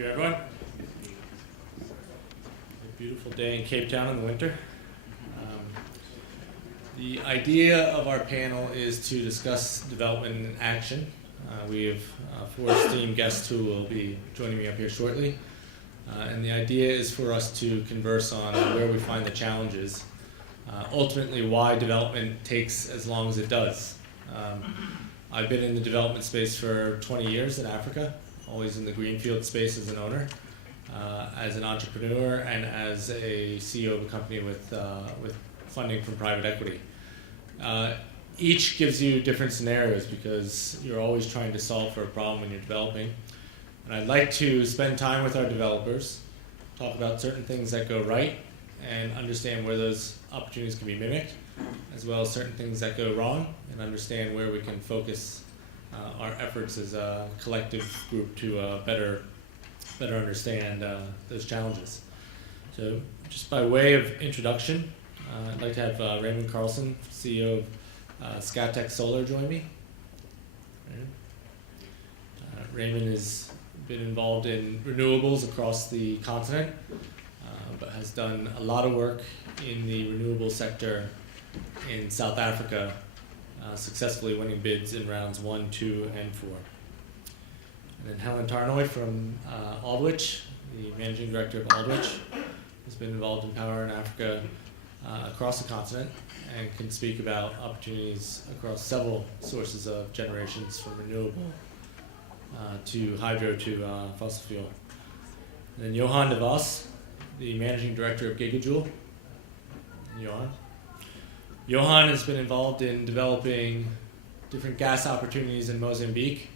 you, everyone. A beautiful day in Cape Town in the winter. The idea of our panel is to discuss development in action. We have 4 esteemed guests who will be joining me up here shortly. And the idea is for us to converse on where we find the challenges, ultimately why development takes as long as it does. I've been in the development space for 20 years in Africa, always in the greenfield space as an owner, as an entrepreneur, and as a CEO of a company with funding from private equity. Each gives you different scenarios because you're always trying to solve for a problem when you're developing. And I'd like to spend time with our developers, talk about certain things that go right, and understand where those opportunities can be mimicked, as well as certain things that go wrong, and understand where we can focus our efforts as a collective group to better understand those challenges. So just by way of introduction, I'd like to have Raymond Carlson, CEO of Scatec Solar, join me. Raymond has been involved in renewables across the continent, but has done a lot of work in the renewable sector in South Africa, successfully winning bids in rounds 1, 2, and 4. And then Helen Tarnoy from Aldwych, the managing director of Aldwych, has been involved in power in Africa across the continent and can speak about opportunities across several sources of generations, from renewable to hydro to fossil fuel. And then Johan de Vos, the managing director of Gigajoule. Johan has been involved in developing different gas opportunities in Mozambique,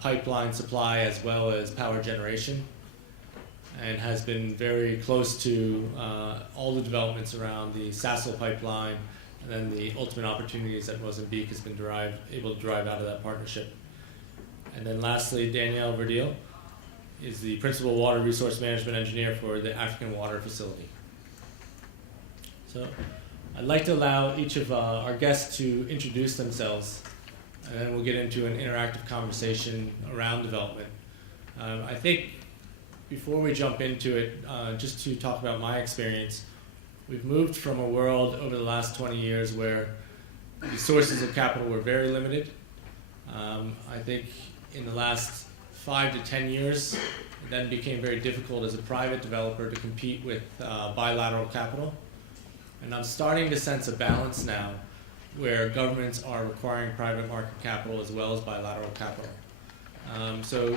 pipeline supply as well as power generation, and has been very close to all the developments around the Sasol pipeline and then the ultimate opportunities that Mozambique has been able to drive out of that partnership. And then lastly, Danielle Verdeel is the principal water resource management engineer for the African Water Facility. So I'd like to allow each of our guests to introduce themselves, and then we'll get into an interactive conversation around development. I think before we jump into it, just to talk about my experience, we've moved from a world over the last 20 years where the sources of capital were very limited. I think in the last 5 to 10 years, it then became very difficult as a private developer to compete with bilateral capital. And I'm starting to sense a balance now where governments are requiring private market capital as well as bilateral capital. So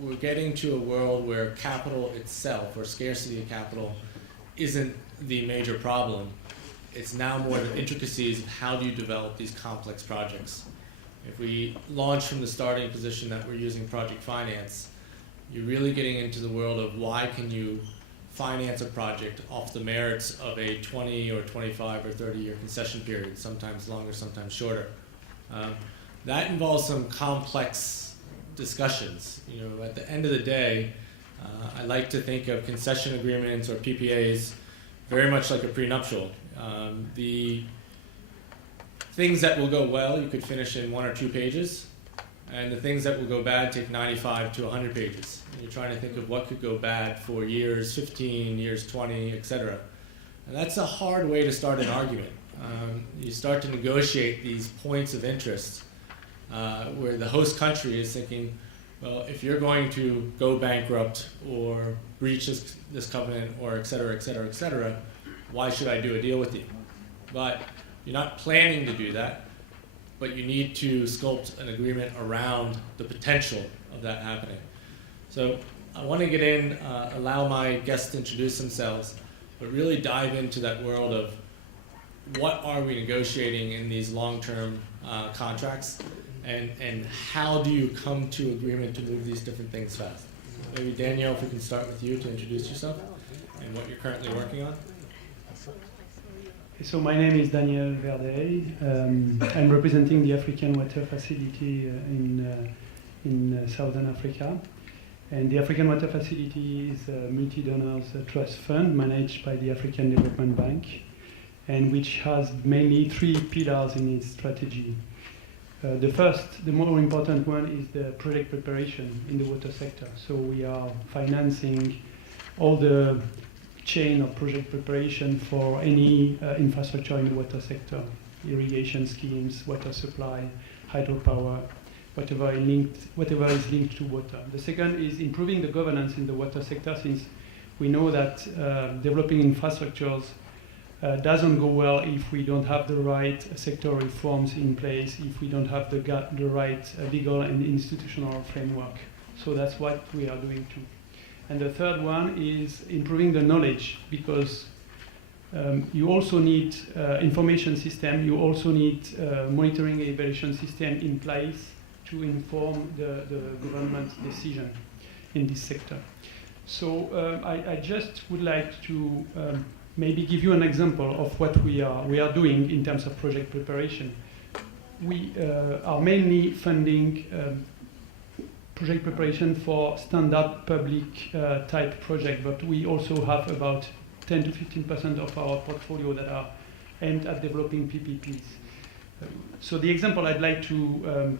we're getting to a world where capital itself, or scarcity of capital, isn't the major problem. It's now more the intricacies of how do you develop these complex projects. If we launch from the starting position that we're using project finance, you're really getting into the world of why can you finance a project off the merits of a 20 or 25 or 30-year concession period, sometimes longer, sometimes shorter. That involves some complex discussions. You know, at the end of the day, I like to think of concession agreements or PPAs very much like a prenuptial. The things that will go well, you could finish in 1 or 2 pages, and the things that will go bad take 95 to 100 pages. And you're trying to think of what could go bad for years 15, years 20, etc. And that's a hard way to start an argument. You start to negotiate these points of interest where the host country is thinking, well, if you're going to go bankrupt or breach this covenant or et cetera, why should I do a deal with you? But you're not planning to do that, but you need to sculpt an agreement around the potential of that happening. So I want to get in, allow my guests to introduce themselves, but really dive into that world of what are we negotiating in these long-term contracts, and how do you come to agreement to move these different things fast? Maybe Danielle, if we can start with you to introduce yourself and what you're currently working on. So my name is Daniel Verdeel. I'm representing the African Water Facility in Southern Africa. And the African Water Facility is a multi-donors trust fund managed by the African Development Bank, and which has mainly 3 pillars in its strategy. The more important one is the project preparation in the water sector. So we are financing all the chain of project preparation for any infrastructure in the water sector, irrigation schemes, water supply, hydropower, whatever is linked to water. The second is improving the governance in the water sector, since we know that developing infrastructures doesn't go well if we don't have the right sector reforms in place, if we don't have the right legal and institutional framework. So that's what we are doing too. And the third one is improving the knowledge, because you also need information system, you also need monitoring and evaluation system in place to inform the government decision in this sector. So I just would like to maybe give you an example of what we are doing in terms of project preparation. We are mainly funding project preparation for standard public type project, but we also have about 10 to 15% of our portfolio that are aimed at developing PPPs. So the example I'd like to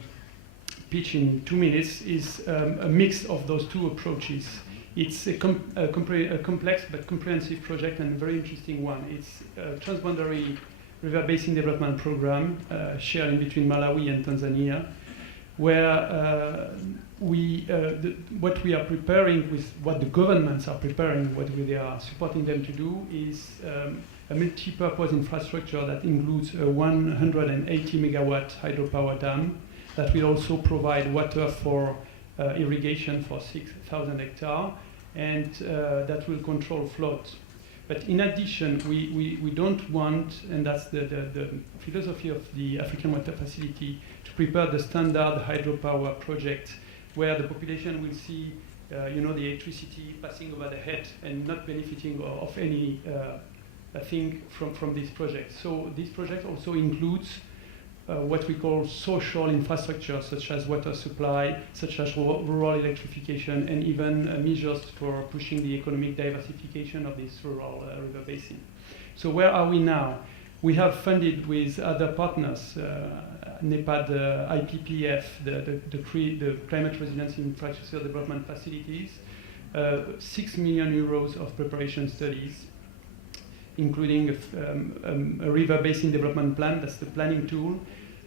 pitch in 2 minutes is a mix of those two approaches. It's a complex but comprehensive project and a very interesting one. It's a transboundary river basin development program sharing between Malawi and Tanzania, where what we are preparing with what the governments are preparing, what we are supporting them to do is a multi-purpose infrastructure that includes a 180 megawatt hydropower dam that will also provide water for irrigation for 6,000 hectares, and that will control floods. But in addition, we don't want, and that's the philosophy of the African Water Facility, to prepare the standard hydropower project where the population will see the electricity passing over the head and not benefiting of any thing from this project. So this project also includes what we call social infrastructure, such as water supply, such as rural electrification, and even measures for pushing the economic diversification of this rural river basin. So where are we now? We have funded with other partners, NEPAD, IPPF, the Climate Resilience Infrastructure Development Facilities, 6 million euros of preparation studies, including a river basin development plan, that's the planning tool,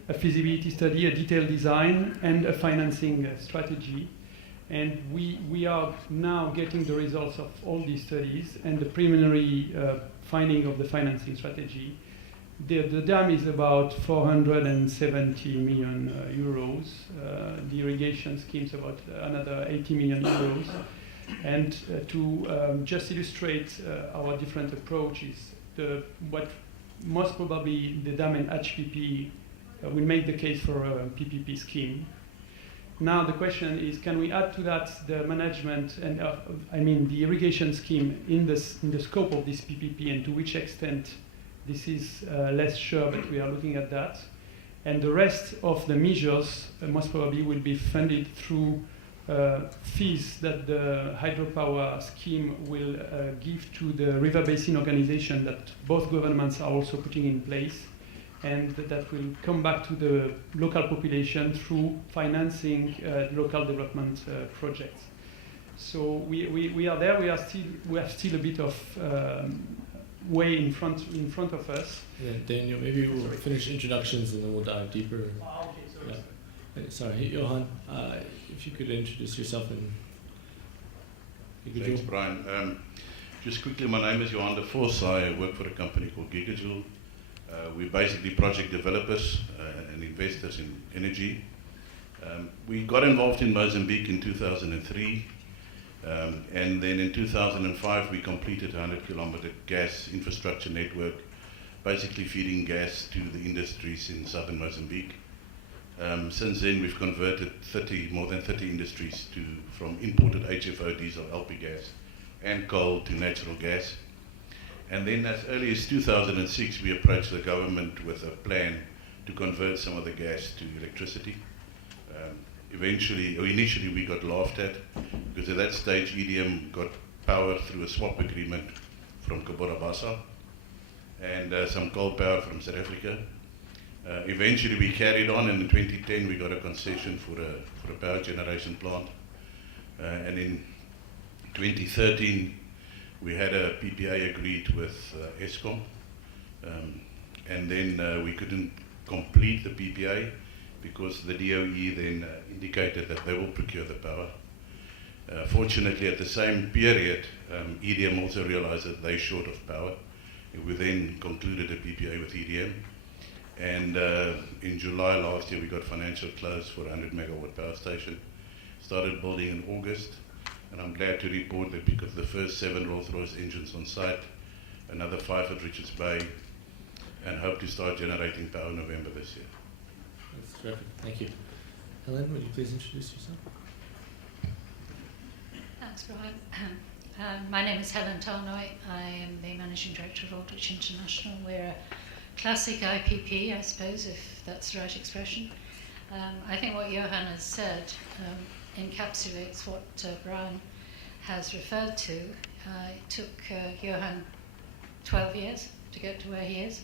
a feasibility study, a detailed design, and a financing strategy. And we are now getting the results of all these studies and the preliminary finding of the financing strategy. The dam is about 470 million euros. The irrigation scheme is about another 80 million euros. And to just illustrate our different approaches, what most probably the dam and HPP will make the case for a PPP scheme. Now the question is, can we add to that the management and the irrigation scheme in the scope of this PPP, and to which extent this is less sure, but we are looking at that. And the rest of the measures most probably will be funded through fees that the hydropower scheme will give to the river basin organization that both governments are also putting in place, and that will come back to the local population through financing local development projects. So we are there. We have still a bit of way in front of us. Yeah, Daniel, maybe we'll finish introductions and then we'll dive deeper. Okay, sorry. Sorry, Johan, if you could introduce yourself and. Thanks, Brian. Just quickly, my name is Johan de Vos. I work for a company called Gigajoule. We're basically project developers and investors in energy. We got involved in Mozambique in 2003, and then in 2005 we completed a 100-kilometer gas infrastructure network, basically feeding gas to the industries in southern Mozambique. Since then we've converted more than 30 industries from imported HFO, diesel, LP gas and coal to natural gas. And then as early as 2006 we approached the government with a plan to convert some of the gas to electricity. Initially we got laughed at, because at that stage EDM got power through a swap agreement from Cahora Bassa and some coal power from South Africa. Eventually we carried on, and in 2010 we got a concession for a power generation plant. And in 2013 we had a PPA agreed with Eskom, and then we couldn't complete the PPA because the DOE then indicated that they will procure the power. Fortunately, at the same period, EDM also realized that they're short of power. We then concluded a PPA with EDM. And in July last year, we got financial close for a 100 megawatt power station. Started building in August. And I'm glad to report that because the first 7 Rolls-Royce engines on site, another 5 at Richards Bay, and hope to start generating power in November this year. That's terrific. Thank you. Helen, would you please introduce yourself? Thanks, Brian. My name is Helen Tarnoy. I am the Managing Director of Aldrich International. We're a classic IPP, I suppose, if that's the right expression. I think what Johan has said encapsulates what Brian has referred to. It took Johan 12 years to get to where he is.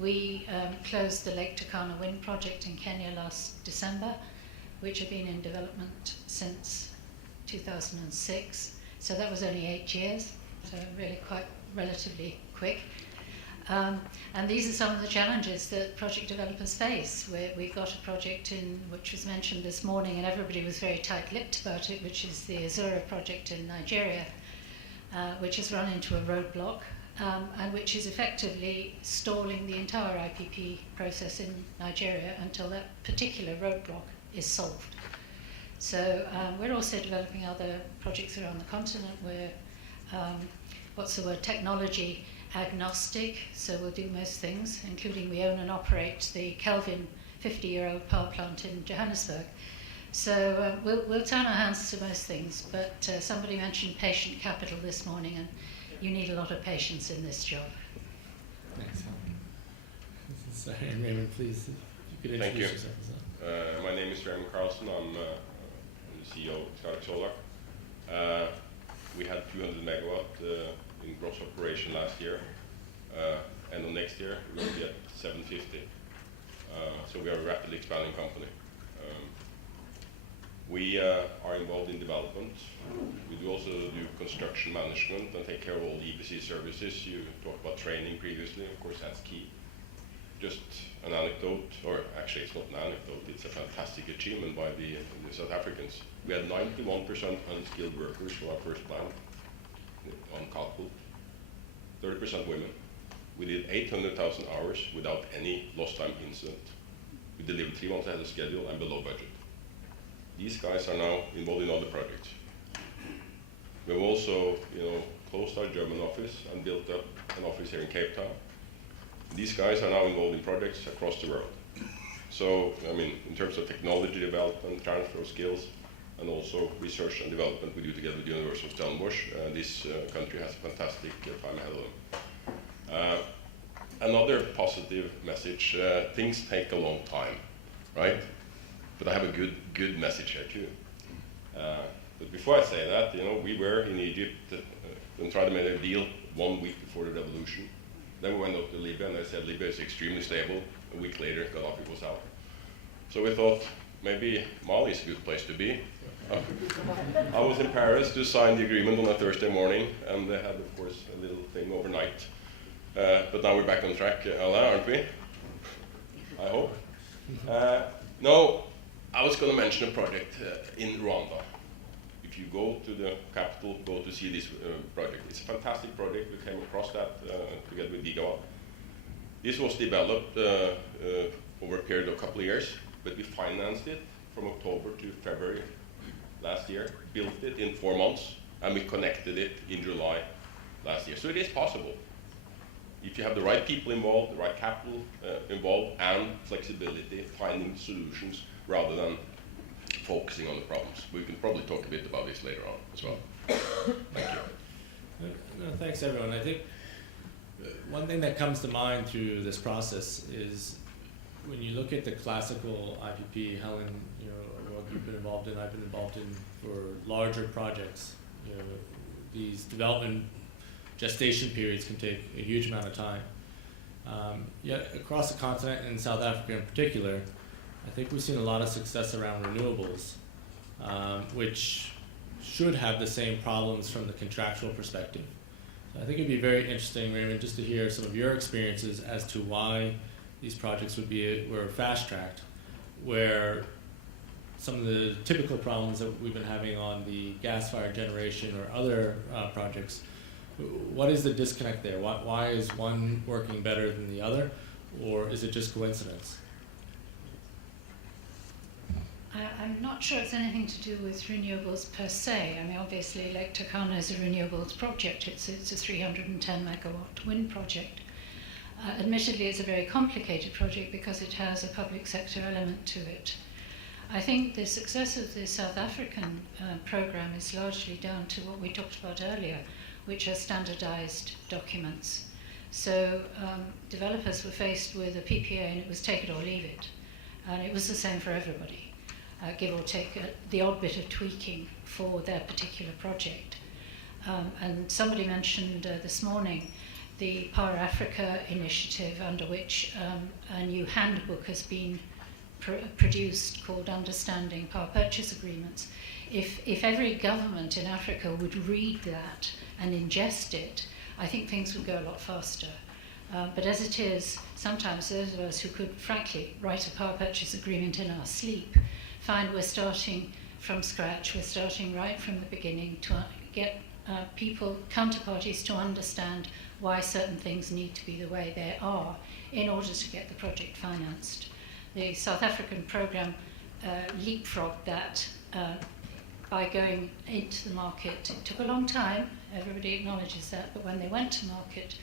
We closed the Lake Turkana wind project in Kenya last December, which had been in development since 2006. So that was only 8 years, so really quite relatively quick. And these are some of the challenges that project developers face. We've got a project which was mentioned this morning, and everybody was very tight-lipped about it, which is the Azura project in Nigeria, which has run into a roadblock, and which is effectively stalling the entire IPP process in Nigeria until that particular roadblock is solved. So we're also developing other projects around the continent. We're, technology agnostic, so we'll do most things, including we own and operate the Kelvin 50-year-old power plant in Johannesburg. So we'll turn our hands to most things, but somebody mentioned patient capital this morning, and you need a lot of patience in this job. Thanks, Helen. And Raymond, please, if you could introduce yourself as well. My name is Raymond Carlson. I'm the CEO of Scarlet Solar. We had 200 megawatt in gross operation last year. End of next year, we're going to be at 750. So we are a rapidly expanding company. We are involved in development. We do also do construction management and take care of all the EPC services. You talked about training previously. Of course, that's key. Just an anecdote, or actually it's not an anecdote, it's a fantastic achievement by the South Africans. We had 91% unskilled workers for our first plant on Kalkul, 30% women. We did 800,000 hours without any lost time incident. We delivered 3 months ahead of schedule and below budget. These guys are now involved in other projects. We've also, closed our German office and built up an office here in Cape Town. These guys are now involved in projects across the world. So, in terms of technology development, transfer of skills, and also research and development we do together with the University of Stellenbosch, this country has a fantastic time ahead of them. Another positive message, things take a long time, right? But I have a good message here too. But before I say that, we were in Egypt and tried to make a deal 1 week before the revolution. Then we went up to Libya and they said Libya is extremely stable. A week later, Gaddafi was out. So we thought maybe Mali is a good place to be. I was in Paris to sign the agreement on a Thursday morning, and they had, of course, a little thing overnight. But now we're back on track, Alain, aren't we? I hope. No, I was going to mention a project in Rwanda. If you go to the capital, go to see this project. It's a fantastic project. We came across that together with Gigawatt. This was developed over a period of a couple of years, but we financed it from October to February last year, built it in 4 months, and we connected it in July last year. So it is possible. If you have the right people involved, the right capital involved, and flexibility, finding solutions rather than focusing on the problems. We can probably talk a bit about this later on as well. Thank you. No, thanks, everyone. I think one thing that comes to mind through this process is when you look at the classical IPP, Helen, what you've been involved in, I've been involved in for larger projects. These development gestation periods can take a huge amount of time. Yet across the continent, and South Africa in particular, I think we've seen a lot of success around renewables, which should have the same problems from the contractual perspective. So I think it'd be very interesting, Raymond, just to hear some of your experiences as to why these projects were fast-tracked, where some of the typical problems that we've been having on the gas-fired generation or other projects. What is the disconnect there? Why is one working better than the other, or is it just coincidence? I'm not sure it's anything to do with renewables per se. I mean, obviously, Lake Turkana is a renewables project. It's a 310 megawatt wind project. Admittedly, it's a very complicated project because it has a public sector element to it. I think the success of the South African program is largely down to what we talked about earlier, which are standardized documents. So developers were faced with a PPA and it was take it or leave it. And it was the same for everybody, give or take the odd bit of tweaking for their particular project. And somebody mentioned this morning the Power Africa initiative, under which a new handbook has been produced called Understanding Power Purchase Agreements. If every government in Africa would read that and ingest it, I think things would go a lot faster. But as it is, sometimes those of us who could, frankly, write a power purchase agreement in our sleep find we're starting from scratch, we're starting right from the beginning to get counterparties to understand why certain things need to be the way they are in order to get the project financed. The South African program leapfrogged that by going into the market. It took a long time, everybody acknowledges that, but when they went to market,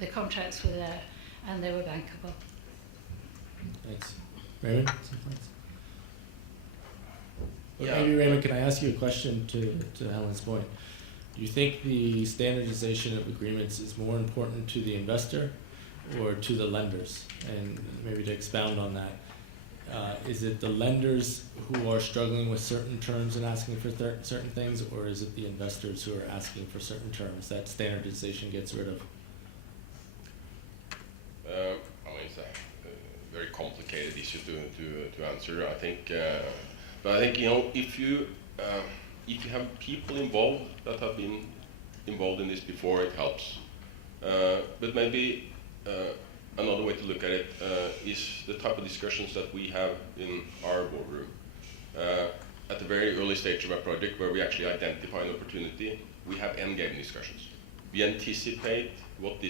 the contracts were there and they were bankable. Thanks. Raymond? Yeah. Maybe, Raymond, can I ask you a question to Helen's point? Do you think the standardization of agreements is more important to the investor or to the lenders? And maybe to expound on that, is it the lenders who are struggling with certain terms and asking for certain things, or is it the investors who are asking for certain terms that standardization gets rid of? I mean, it's a very complicated issue to answer, I think. But I think, if you have people involved that have been involved in this before, it helps. But maybe another way to look at it is the type of discussions that we have in our boardroom. At the very early stage of a project where we actually identify an opportunity, we have endgame discussions. We anticipate what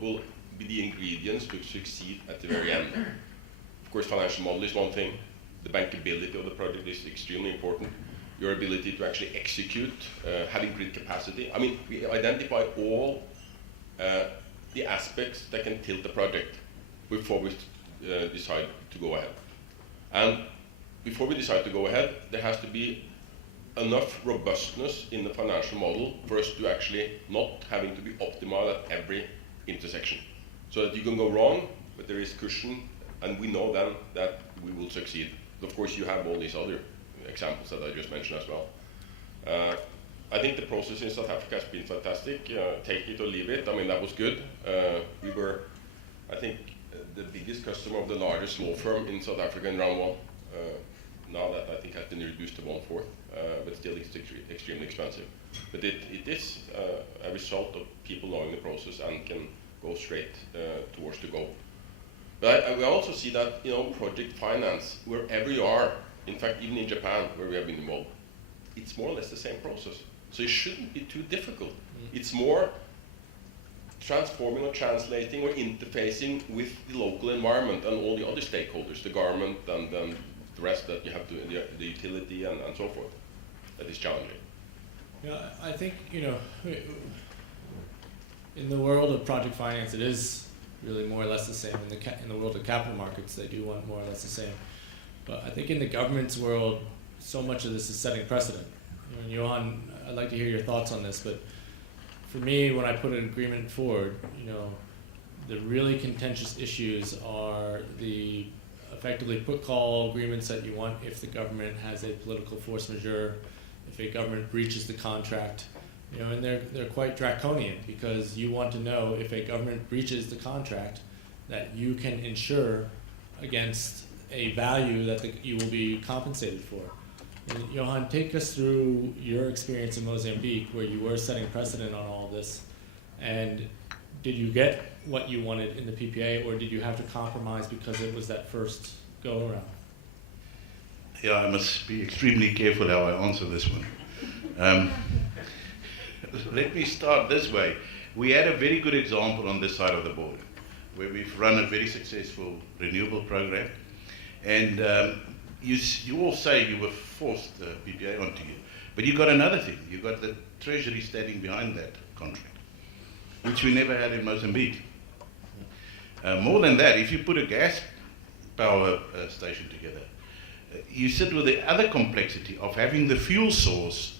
will be the ingredients to succeed at the very end. Of course, financial model is one thing. The bankability of the project is extremely important. Your ability to actually execute, having grid capacity. I mean, we identify all the aspects that can tilt the project before we decide to go ahead. And before we decide to go ahead, there has to be enough robustness in the financial model for us to actually not having to be optimal at every intersection. So that you can go wrong, but there is cushion, and we know then that we will succeed. Of course, you have all these other examples that I just mentioned as well. I think the process in South Africa has been fantastic. Take it or leave it. I mean, that was good. We were, I think, the biggest customer of the largest law firm in South Africa in round one. Now that I think has been reduced to 1/4, but still it's extremely expensive. But it is a result of people knowing the process and can go straight towards the goal. But we also see that, project finance, wherever you are, in fact, even in Japan, where we have been involved, it's more or less the same process. So it shouldn't be too difficult. It's more transforming or translating or interfacing with the local environment and all the other stakeholders, the government and the rest that you have to, the utility and so forth. That is challenging. Yeah, I think, in the world of project finance, it is really more or less the same. In the world of capital markets, they do want more or less the same. But I think in the government's world, so much of this is setting precedent. Johan, I'd like to hear your thoughts on this, but for me, when I put an agreement forward, the really contentious issues are the effectively put-call agreements that you want if the government has a political force majeure, if a government breaches the contract, You know, and they're quite draconian, because you want to know if a government breaches the contract that you can insure against a value that you will be compensated for. And Johan, take us through your experience in Mozambique, where you were setting precedent on all of this. And did you get what you wanted in the PPA, or did you have to compromise because it was that first go around? Yeah, I must be extremely careful how I answer this one. Let me start this way. We had a very good example on this side of the border, where we've run a very successful renewable program. And you all say you were forced PPA onto you, but you got another thing. You got the Treasury standing behind that contract, which we never had in Mozambique. More than that, if you put a gas power station together, you sit with the other complexity of having the fuel source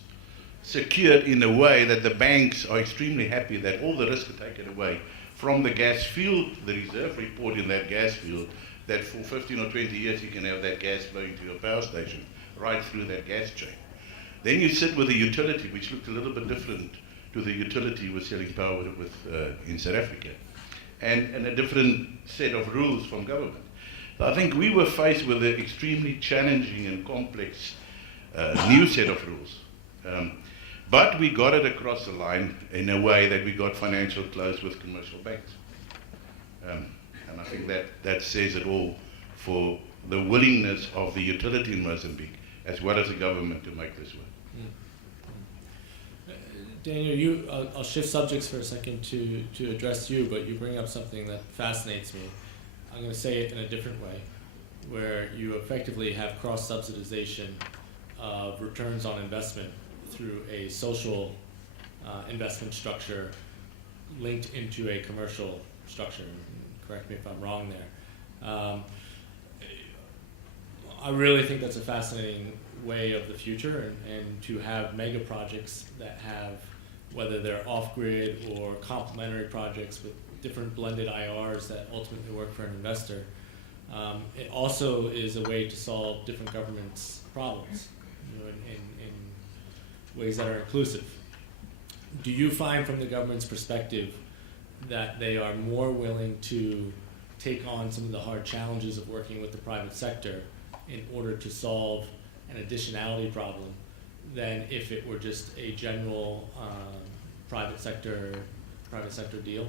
secured in a way that the banks are extremely happy that all the risk is taken away from the gas field, the reserve report in that gas field, that for 15 or 20 years you can have that gas flowing to your power station right through that gas chain. Then you sit with a utility which looked a little bit different to the utility we're selling power with in South Africa, and a different set of rules from government. So I think we were faced with an extremely challenging and complex new set of rules. But we got it across the line in a way that we got financial close with commercial banks. And I think that says it all for the willingness of the utility in Mozambique, as well as the government, to make this work. Daniel, I'll shift subjects for a second to address you, but you bring up something that fascinates me. I'm going to say it in a different way, where you effectively have cross-subsidization of returns on investment through a social investment structure linked into a commercial structure. Correct me if I'm wrong there. I really think that's a fascinating way of the future, and to have mega projects that have, whether they're off-grid or complementary projects with different blended IRs that ultimately work for an investor. It also is a way to solve different governments' problems, you know, in ways that are inclusive. Do you find, from the government's perspective, that they are more willing to take on some of the hard challenges of working with the private sector in order to solve an additionality problem than if it were just a general private sector deal?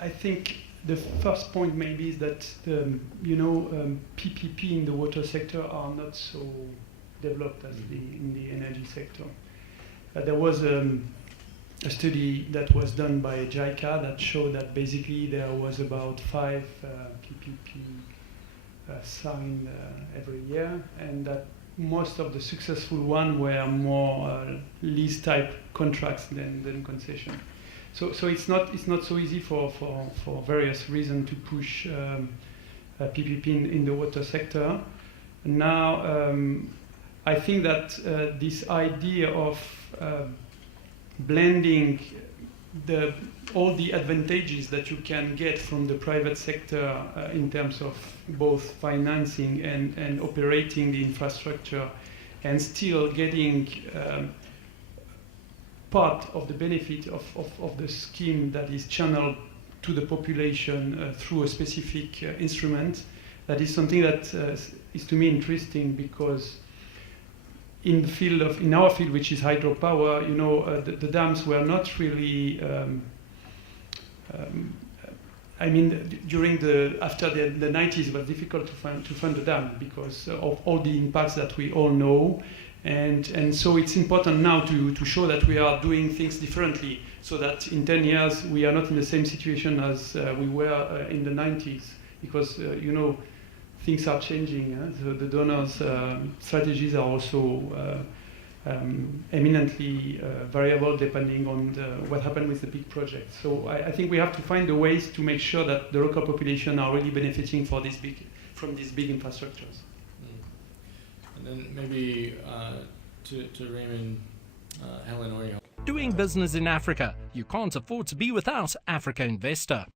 I think the first point maybe is that PPP in the water sector are not so developed as in the energy sector. There was a study that was done by JICA that showed that basically there was about 5 PPP signed every year, and that most of the successful ones were more lease type contracts than concession. So it's not so easy for various reasons to push PPP in the water sector. Now I think that this idea of blending all the advantages that you can get from the private sector in terms of both financing and operating the infrastructure, and still getting part of the benefit of the scheme that is channeled to the population through a specific instrument. That is something that is to me interesting, because in our field, which is hydropower, the dams were not really. After the 90s, it was difficult to fund the dam because of all the impacts that we all know. And so it's important now to show that we are doing things differently, so that in 10 years we are not in the same situation as we were in the 90s, because things are changing. So the donors' strategies are also eminently variable depending on what happened with the big projects. So I think we have to find the ways to make sure that the local population are really benefiting from these big infrastructures. And then maybe to Raymond, Helen, or you. Doing business in Africa, you can't afford to be without Africa Investor.